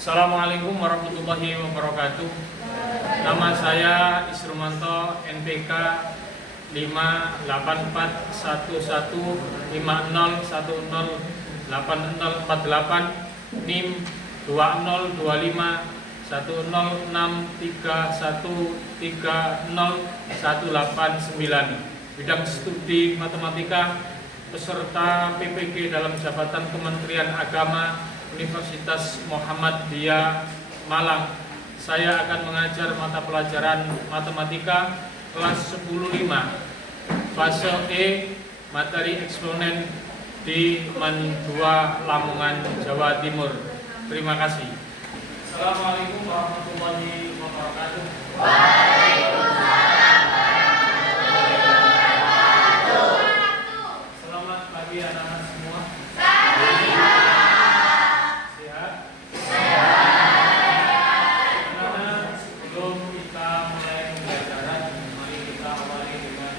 Assalamualaikum warahmatullahi wabarakatuh. Nama saya Isrumanto, NPK 5841150108048, NIM 2025-10631301889. Bidang studi matematika, peserta PPG dalam jabatan Kementerian Agama Universitas Muhammadiyah Malang. Saya akan mengajar mata pelajaran matematika kelas 10-5 fase E, materi eksponen di MAN 2 Lamongan, Jawa Timur. Terima kasih. Assalamualaikum warahmatullahi wabarakatuh. Waalaikumsalam warahmatullahi wabarakatuh. Selamat pagi anak-anak semua. Sehat? Anak-anak, sebelum kita mulai pembelajaran, mari kita awali dengan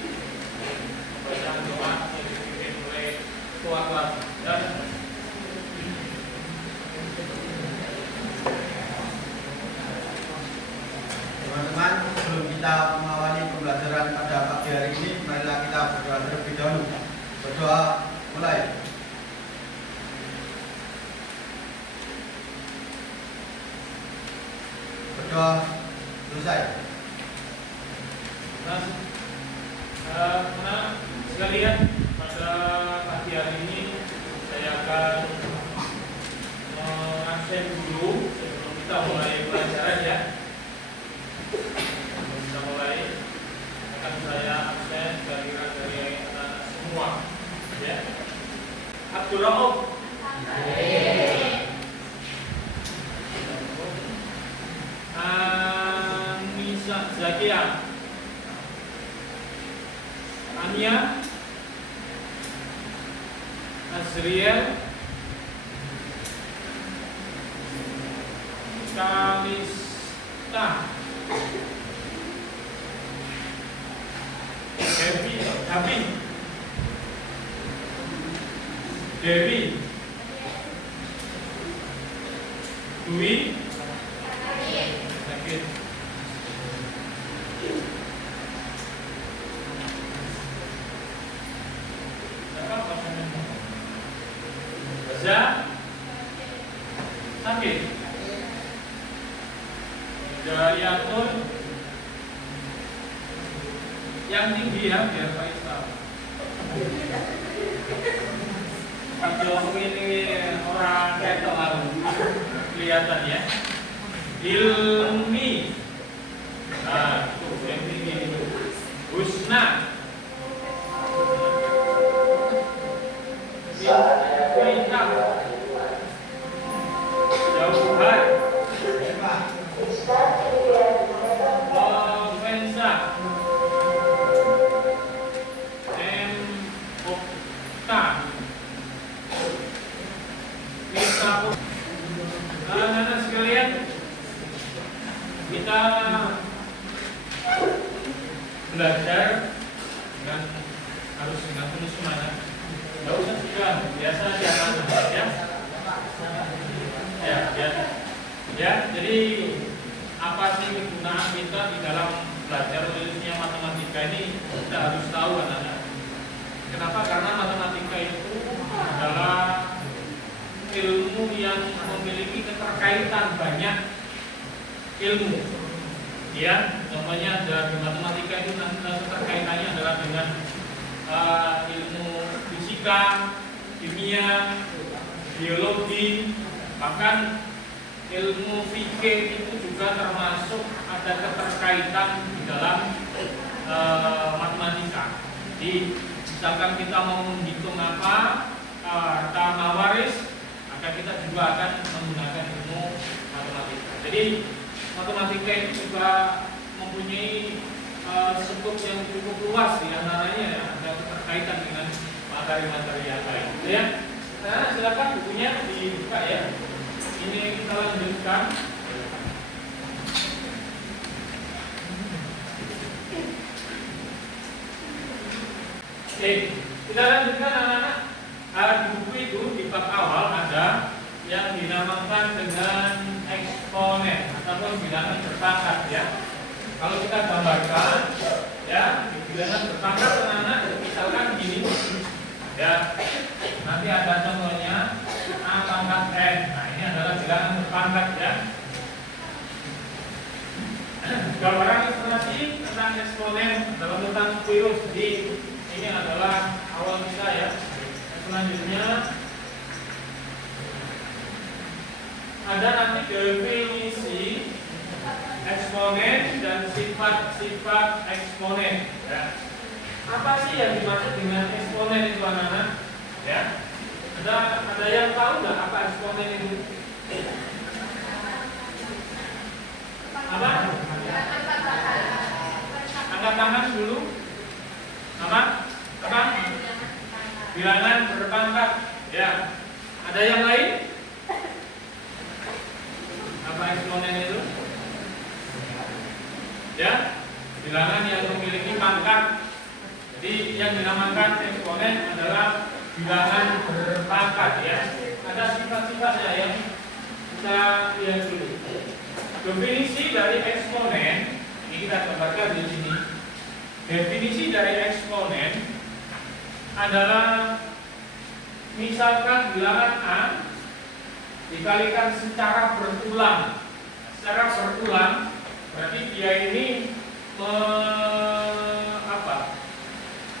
bacaan doa yang dipimpin oleh ketua dan teman-teman, sebelum kita mengawali pembelajaran pada pagi hari ini, marilah kita berdoa terlebih dahulu. Berdoa mulai. Berdoa selesai. Nah, sekalian, pada pagi hari ini saya akan mengabsen dulu sebelum kita mulai pelajaran ya. Kita mulai, akan saya absen dari anak semua ya. Abdul Rauf, Anissa Zakia, Ania, Azriel, Kalista, Dewi, Dwi, Sakit. Baza, Sakit. Jayatun, yang tinggi ya, biar Pak Islam. Pak Jokowi ini orang ketok lalu kelihatan ya. Ilmi, nah tuh yang tinggi itu. Husna, Bintang, Jauhan, Lovensa, Okta, anak-anak sekalian, kita belajar dengan harus dengan penuh semangat. Tidak usah segan, biasa aja ya. Ya, jadi apa sih kegunaan kita di dalam belajar khususnya matematika ini kita harus tahu anak-anak. Kenapa? Karena matematika itu adalah ilmu yang memiliki keterkaitan banyak ilmu. Ya, contohnya dari matematika itu keterkaitannya adalah dengan ilmu fisika, kimia, biologi, bahkan ilmu fikih itu juga termasuk ada keterkaitan di dalam matematika. Jadi misalkan kita mau menghitung apa harta mawaris, maka kita juga akan menggunakan ilmu matematika. Jadi matematika itu juga mempunyai skup yang cukup luas, di antaranya ya, ada keterkaitan dengan materi-materi yang lain. Ya, nah, silakan bukunya dibuka ya. Ini kita lanjutkan. Oke, kita lanjutkan anak-anak. Di buku itu di bab awal ada yang dinamakan dengan eksponen ataupun bilangan berpangkat ya. Kalau kita gambarkan ya, bilangan berpangkat anak-anak misalkan gini ya. Nanti ada contohnya A pangkat N. Nah, ini adalah bilangan berpangkat ya. Gambaran ilustrasi tentang eksponen dalam tentang virus. Jadi ini adalah awal kita ya. Selanjutnya ada nanti definisi eksponen dan sifat-sifat eksponen ya. Apa sih yang dimaksud dengan eksponen itu anak-anak? Ya. Ada yang tahu nggak apa eksponen itu? Apa? Angkat tangan dulu. Apa? Bilangan berpangkat. Ya. Ada yang lain? Apa eksponen itu? Ya, bilangan yang memiliki pangkat. Jadi yang dinamakan eksponen adalah bilangan berpangkat ya. Ada sifat-sifatnya yang kita lihat dulu. Definisi dari eksponen ini kita gambarkan di sini. Definisi dari eksponen adalah misalkan bilangan A dikalikan secara berulang. Secara berulang berarti dia ini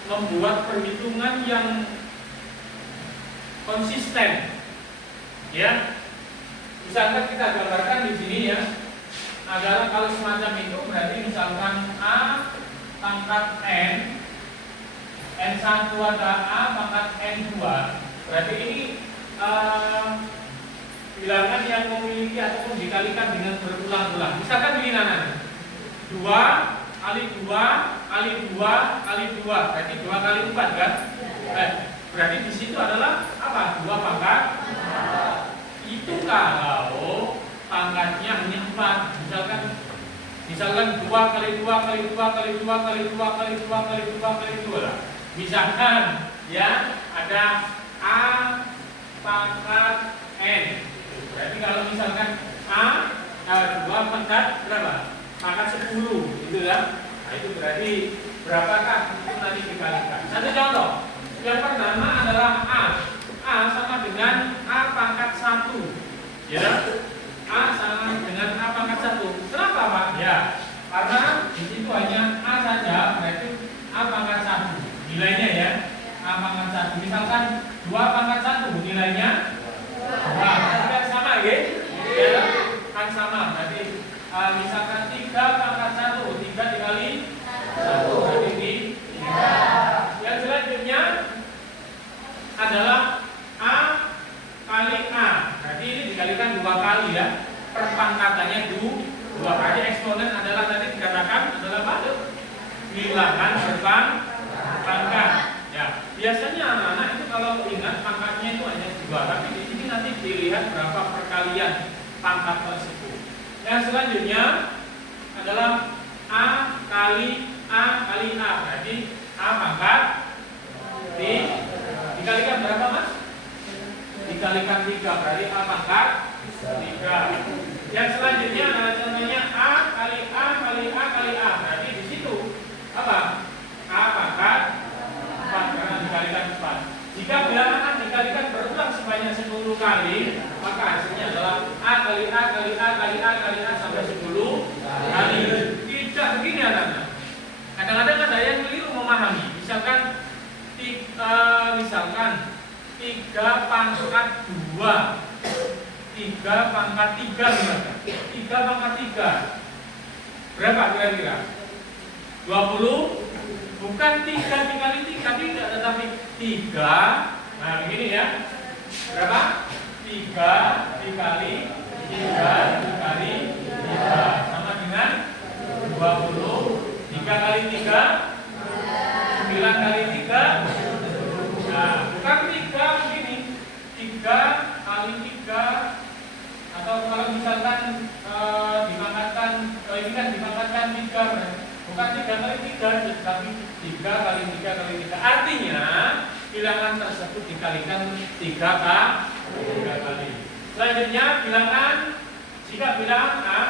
membuat perhitungan yang konsisten. Ya. Misalkan kita gambarkan di sini ya. Adalah kalau semacam itu berarti misalkan A pangkat N N1 ada A pangkat N2. Berarti ini bilangan yang memiliki ataupun dikalikan dengan berulang-ulang. Misalkan begini anak-anak. 2 kali 2 kali 2 kali 2 berarti 2 kali 4 kan? Berarti di situ adalah apa? 2 pangkat. Itu kalau pangkatnya hanya 4. Misalkan 2 kali 2 kali 2 kali 2 kali 2 kali 2 kali 2 kali 2 lah. Misalkan ya ada A pangkat N. Berarti kalau misalkan A 2 pangkat berapa? Pangkat 10 gitu ya. Nah itu berarti berapakah itu nanti dikalikan. Satu contoh. Yang pertama adalah A. A sama dengan A pangkat 1. Ya. A sama dengan A pangkat 1. Kenapa Pak? Ya. Karena di situ hanya A saja, berarti A pangkat 1. Nilainya ya. A pangkat 1. Misalkan 2 pangkat 1 nilainya 2. Kan sama ya? Ya. Kan sama. Berarti misalkan 3 pangkat 1, 3 dikali 1 berarti ini 3. Yang selanjutnya adalah A kali A. Berarti ini dikalikan 2 kali ya. Perpangkatannya 2 kali. Eksponen adalah tadi dikatakan adalah apa? Bilangan berpangkat. Ya. Biasanya anak-anak itu kalau ingat pangkatnya itu hanya 2, tapi di sini nanti dilihat berapa perkalian pangkat tersebut. Yang selanjutnya adalah A kali A kali A. Berarti A pangkat dikalikan berapa Mas? Dikalikan 3. Berarti A pangkat 3. Yang selanjutnya adalah contohnya A kali A kali A kali A. Berarti di situ apa? A pangkat 4 karena dikalikan 4. Jika bilangan dikalikan berulang sebanyak 10 kali, maka hasilnya adalah A kali A kali A kali A kali A sampai 10 kali. Tidak begini anak-anak. Kadang-kadang ada yang keliru memahami. Misalkan 3 pangkat 2, 3 pangkat 3 misalkan. 3 pangkat 3 berapa kira-kira? 20. Bukan 3 dikali 3 tidak, tetapi 3. Nah begini ya. Berapa? 3 dikali 3 dikali 3 sama dengan 20. 3 kali 3 9 kali 3. Nah bukan 3 begini. 3 kali 3. Atau kalau misalkan dipangkatkan, ini kan dipangkatkan 3 bukan 3 kali 3, tapi 3 kali 3 kali 3. Artinya bilangan tersebut dikalikan 3 kali. Selanjutnya bilangan Jika bilangan A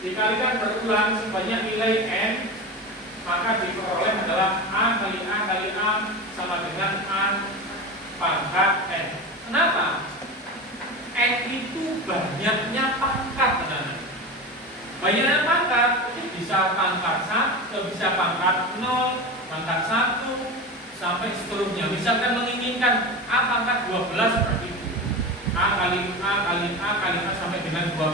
dikalikan berulang sebanyak nilai n, maka diperoleh adalah A kali A sama dengan A pangkat n. Kenapa? N itu banyaknya pangkat, teman-teman. Banyaknya pangkat itu bisa pangkat 1, bisa pangkat 0, pangkat 1 sampai seterusnya. Misalkan menginginkan A pangkat 12 seperti itu. A kali A sampai dengan 12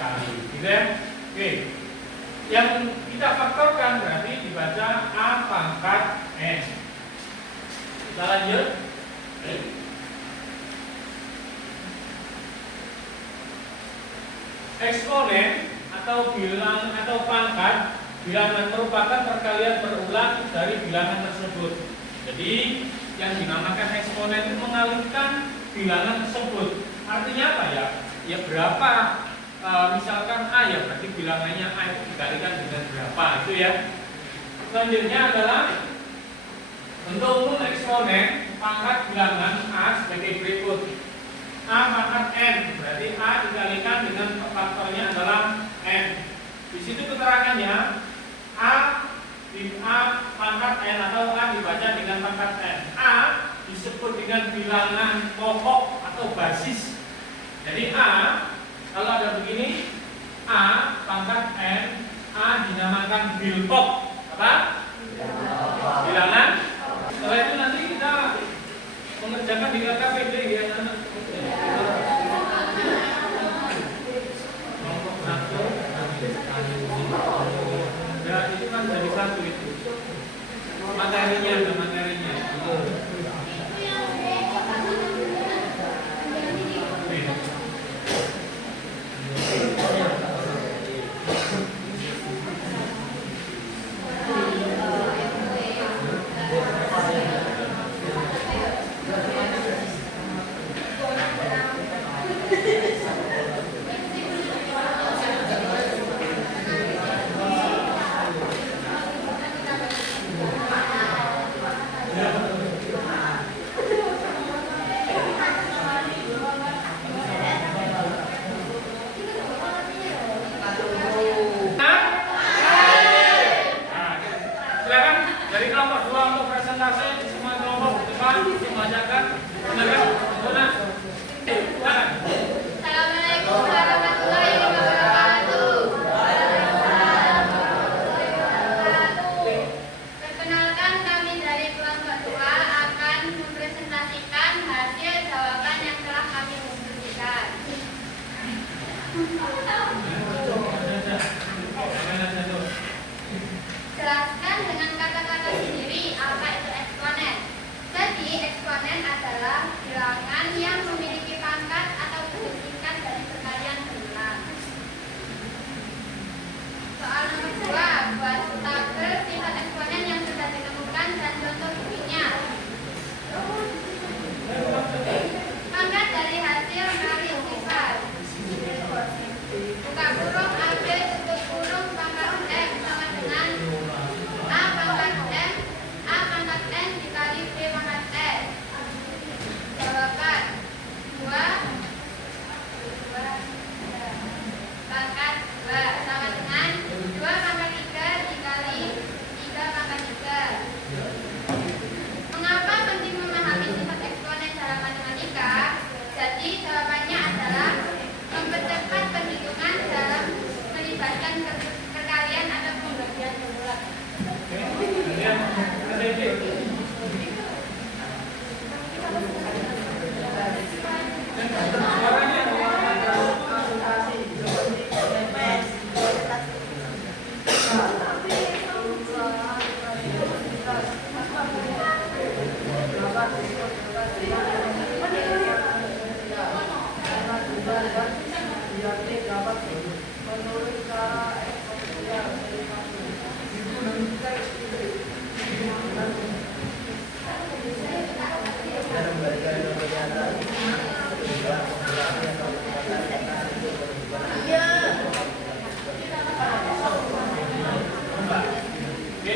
kali. Gitu ya? Oke. Yang kita faktorkan berarti dibaca A pangkat n. Kita lanjut. Oke. Eksponen atau bilangan atau pangkat bilangan merupakan perkalian berulang dari bilangan tersebut. Jadi yang dinamakan eksponen itu mengalihkan bilangan tersebut. Artinya apa ya? Ya berapa? Misalkan A ya berarti bilangannya A itu dikalikan dengan berapa itu ya. Selanjutnya adalah untuk umum eksponen pangkat bilangan A sebagai berikut. A pangkat n berarti A dikalikan dengan faktornya adalah n. Di situ keterangannya A pangkat n atau A dibaca dengan pangkat n. A disebut dengan bilangan pokok atau basis. Jadi A kalau ada begini A pangkat n, A dinamakan bilpok apa? Bilangan. Setelah itu nanti kita mengerjakan di KKPD ya. Ya itu kan jadi satu itu. Materinya ada materinya. Jelaskan dengan kata-kata sendiri apa itu eksponen. Jadi eksponen adalah bilangan yang memiliki pangkat atau bentuk singkat dari perkalian berulang. Soal nomor 2, buat tabel tingkat eksponen yang sudah ditemukan dan contoh buktinya. Pangkat dari hasil kali sifat. Buka kurung AB tutup kurung pangkat M sama dengan A pangkat M, A pangkat N dikali B pangkat S. Jawaban 2 pangkat 2 sama dengan 2 pangkat 3 dikali 3 pangkat 3. Mengapa penting memahami sifat eksponen dalam matematika? Jadi jawabannya adalah mempercepat perhitungan dalam melibatkan perkalian atau pembagian berulang.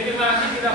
Terima kasih kita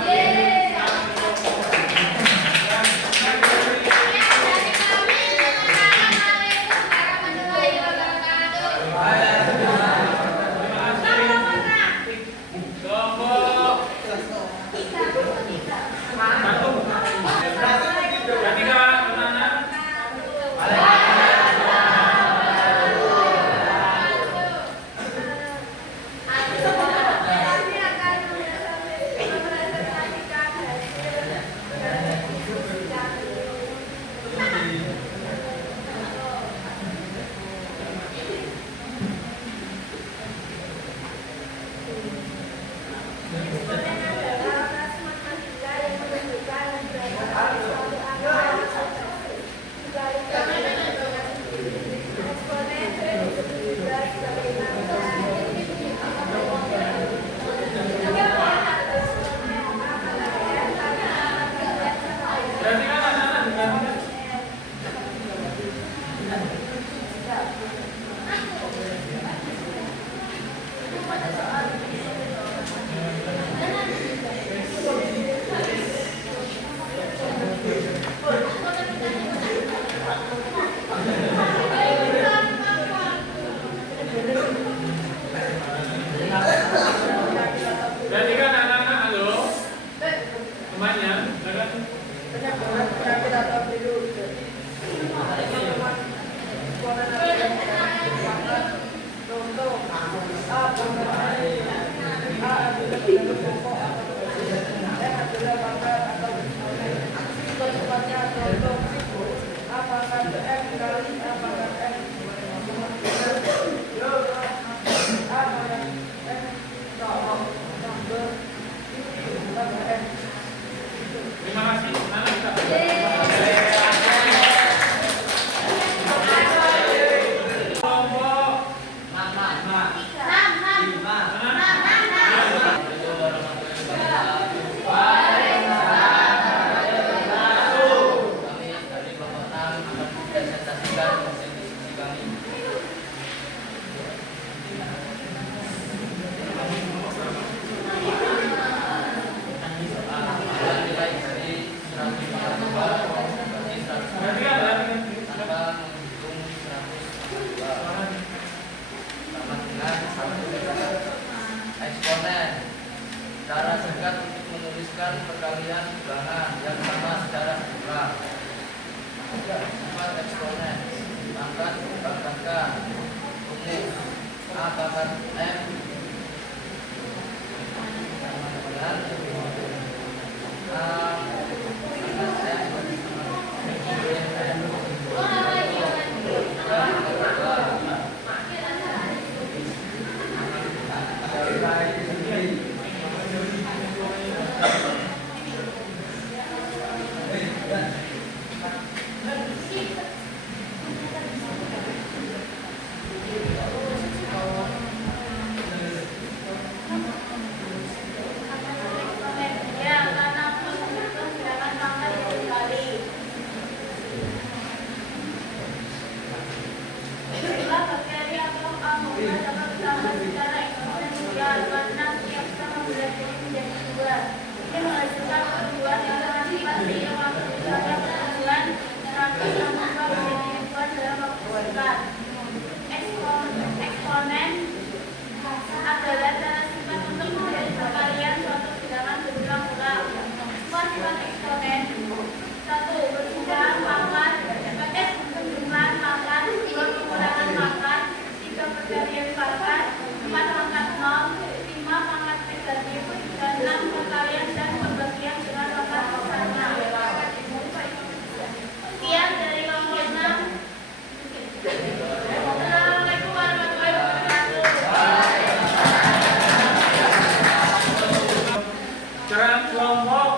contoh A pangkat A adalah pidana pokok atau presiden, F adalah pangkat atau komponen, secepatnya contoh A pangkat F dikali A pangkat F A pangkat F tambah F. Terima kasih. Mana kita eksponen. Cara singkat untuk menuliskan perkalian bilangan yang sama secara jumlah. Sifat eksponen. Pangkat dibangkatkan. Rumus A pangkat M dengan A pangkat eksponen adalah cara singkat untuk mencari perkalian suatu bilangan berulang-ulang. Semua sifat eksponen: 1. Berjumlah pangkat, 2 pengulangan pangkat, 3 perkalian pangkat, 4 pangkat 0, 5 pangkat negatif, dan 6 perkalian dan pembagian dengan pangkat sama. Sekian dari kelompok 6. Assalamualaikum warahmatullahi wabarakatuh. Cerah kelompok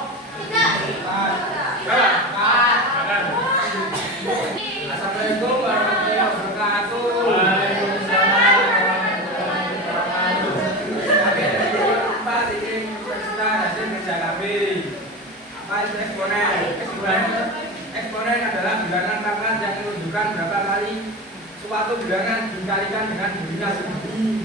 Assalamualaikum warahmatullahi wabarakatuh. Waalaikumsalam warahmatullahi wabarakatuh. Pak di Universitas hasil kerja kami. Apa itu eksponen? Eksponen adalah bilangan pangkat yang menunjukkan berapa kali suatu bilangan dikalikan dengan dirinya sendiri.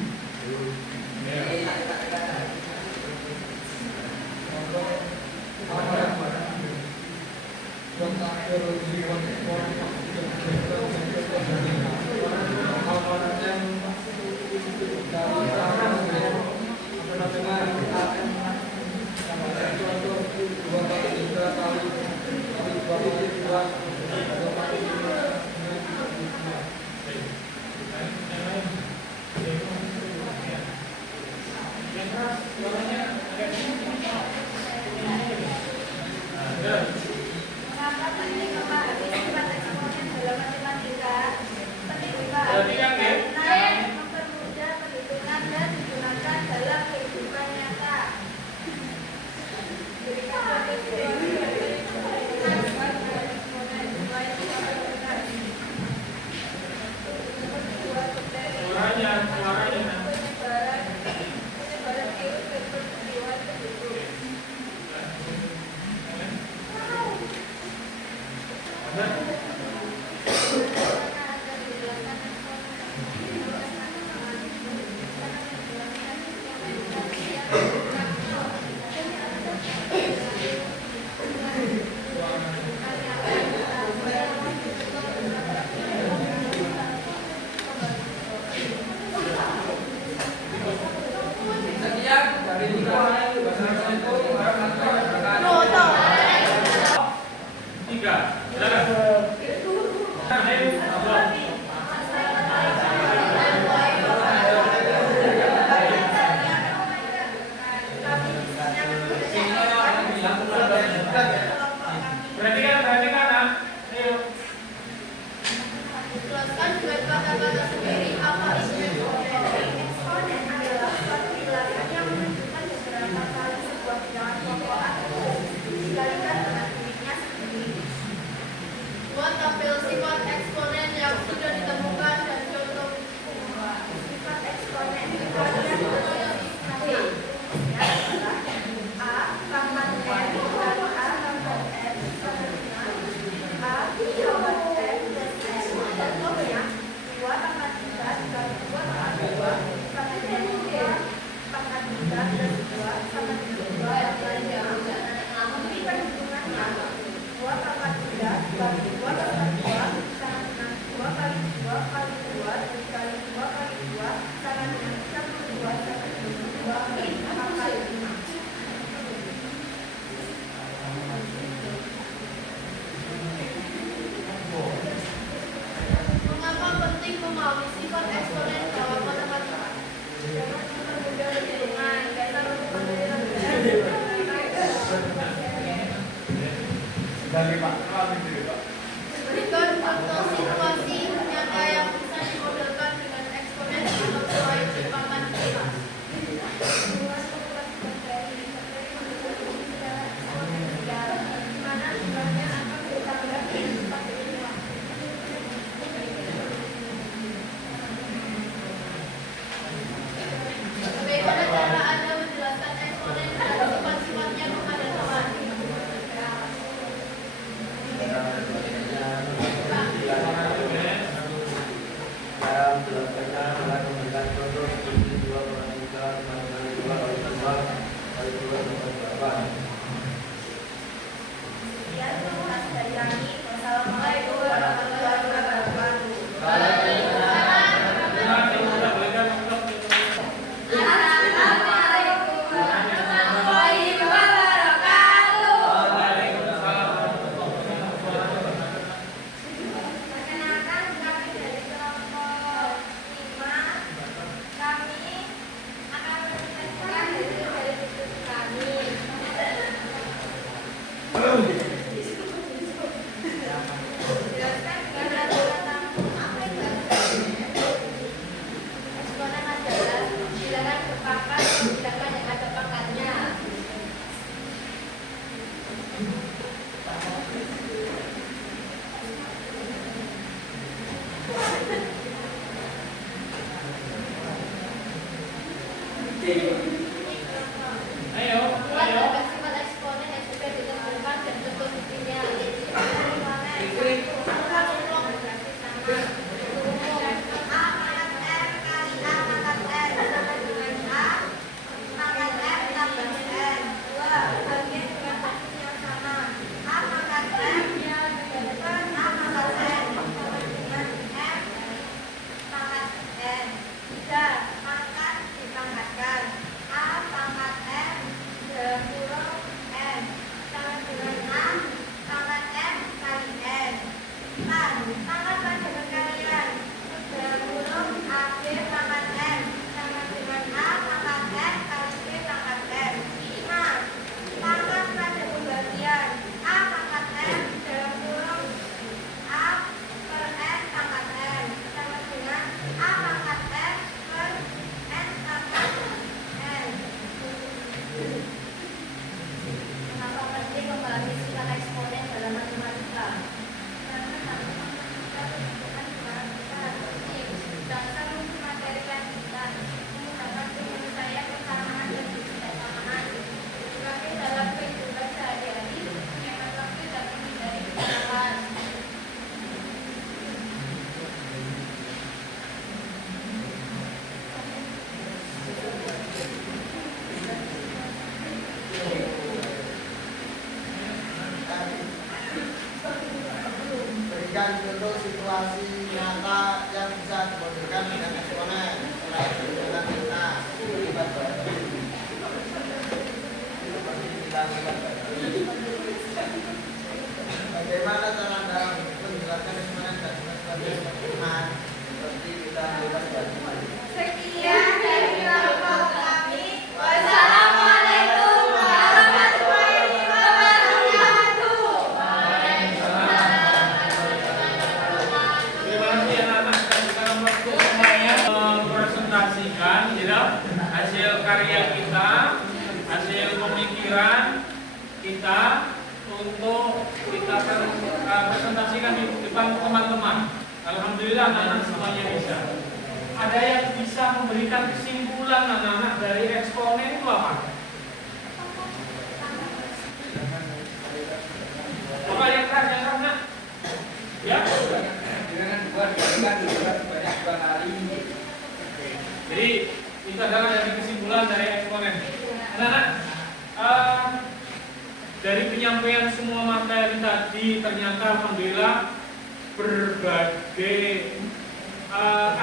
Mengapa penting memahami sifat eksponen dalam matematika? Penting dipahami karena mempermudah perhitungan dan digunakan dalam kehidupan nyata. dalam dilakukannya adalah memberikan contoh seperti 2,3 kali 2 kali 2 kali 2 kali 8. Sekian terima dari kami. Wassalamualaikum warahmatullahi wabarakatuh. Perkenalkan, kami dari kelompok 5. Kami akan menjelaskan dari diskusi kami. Jelaskan dengan aturan apa itu eksponen adalah bilangan berpangkat, bilangan yang ada pangkatnya. Ayo, Buat ayo. bersifat eksponen yang sudah ditentukan dan bentuk buktinya. Pangkat dipangkatkan A pangkat M dalam kurung M sama dengan A pangkat M kali M. Pangkat pada perkalian dalam kurung AB pangkat M sama dengan A pangkat M kali B pangkat M. Pangkat pada pembagian A pangkat M dalam kurung A per N pangkat M sama dengan A pangkat M per N pangkat N. Mengapa penting memahami sifat eksponen dalam matematika? Karena matematika merupakan matematika dasar untuk materi lanjutan, memudahkan penyelesaian persamaan dan ketidaksamaan. Dipakai dalam kehidupan sehari-hari, menghemat waktu dan menghindari kesalahan. Berikan contoh situasi nyata yang bisa dimodelkan dengan eksponen. Selain dengan kita libat bagi. Seperti kita libat bagi. Bagaimana cara Anda menjelaskan eksponen dan sebagai eksponen? Seperti kita libat bagi. Sekian dari kelompok kami. Wassalamualaikum warahmatullahi wabarakatuh. Terima kasih anak-anak dalam waktu semuanya mempresentasikan hasil karya kita, hasil pemikiran kita untuk kita presentasikan di depan teman-teman. Alhamdulillah anak-anak semuanya bisa. Ada yang bisa memberikan kesimpulan anak-anak dari eksponen itu apa? Coba yang keras nak. Ya. Dengan dua diberikan sebanyak 2 kali. Jadi itu adalah dari kesimpulan dari eksponen. Anak-anak, dari penyampaian semua materi tadi ternyata alhamdulillah berbagai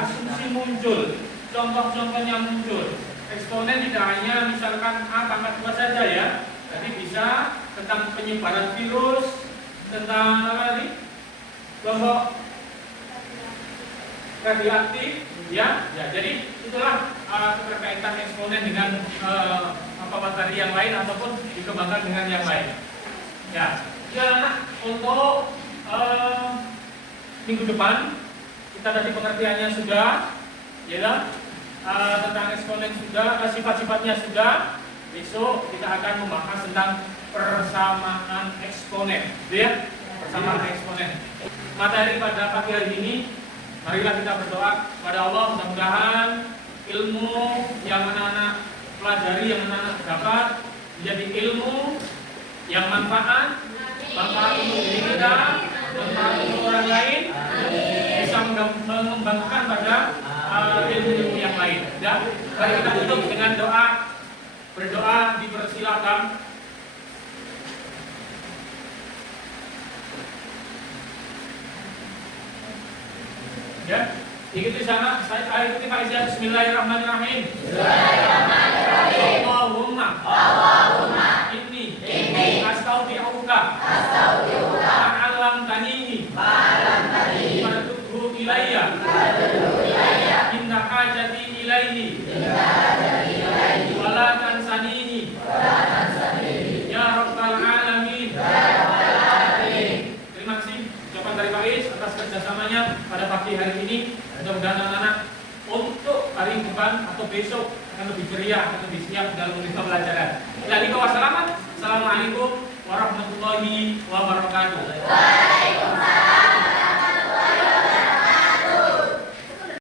asumsi muncul, contoh-contohnya muncul. Eksponen tidak hanya misalkan A pangkat 2 saja ya, tapi bisa tentang penyebaran virus, tentang apa tadi? Kelompok radioaktif, ya. Jadi itulah keterkaitan eksponen dengan materi yang lain ataupun dikembangkan dengan yang lain. Ya, anak untuk minggu depan kita tadi pengertiannya sudah, ya, tentang eksponen sudah, sifat-sifatnya sudah. Besok kita akan membahas tentang persamaan eksponen, ya, persamaan eksponen. Materi pada pagi hari ini, marilah kita berdoa kepada Allah, mudah-mudahan ilmu yang anak-anak pelajari, yang anak-anak dapat menjadi ilmu yang manfaat untuk diri kita, manfaat untuk orang lain. bisa mengembangkan pada ilmu yang lain. Ya, mari kita tutup dengan doa. Berdoa dipersilakan. Ya, ikuti sana. Saya ikuti Pak Izan. Bismillahirrahmanirrahim. Allahumma inni astaghfiruka ma'allamtanihi farzuqhu ilayya inna hajati ilaihi wala tansanihi ya rabbal alamin. Terima kasih ucapan dari Pak Is atas kerjasamanya pada pagi hari ini. Mudah-mudahan anak-anak untuk hari depan atau besok akan lebih ceria, akan lebih siap dalam menerima pelajaran. Assalamualaikum warahmatullahi wabarakatuh.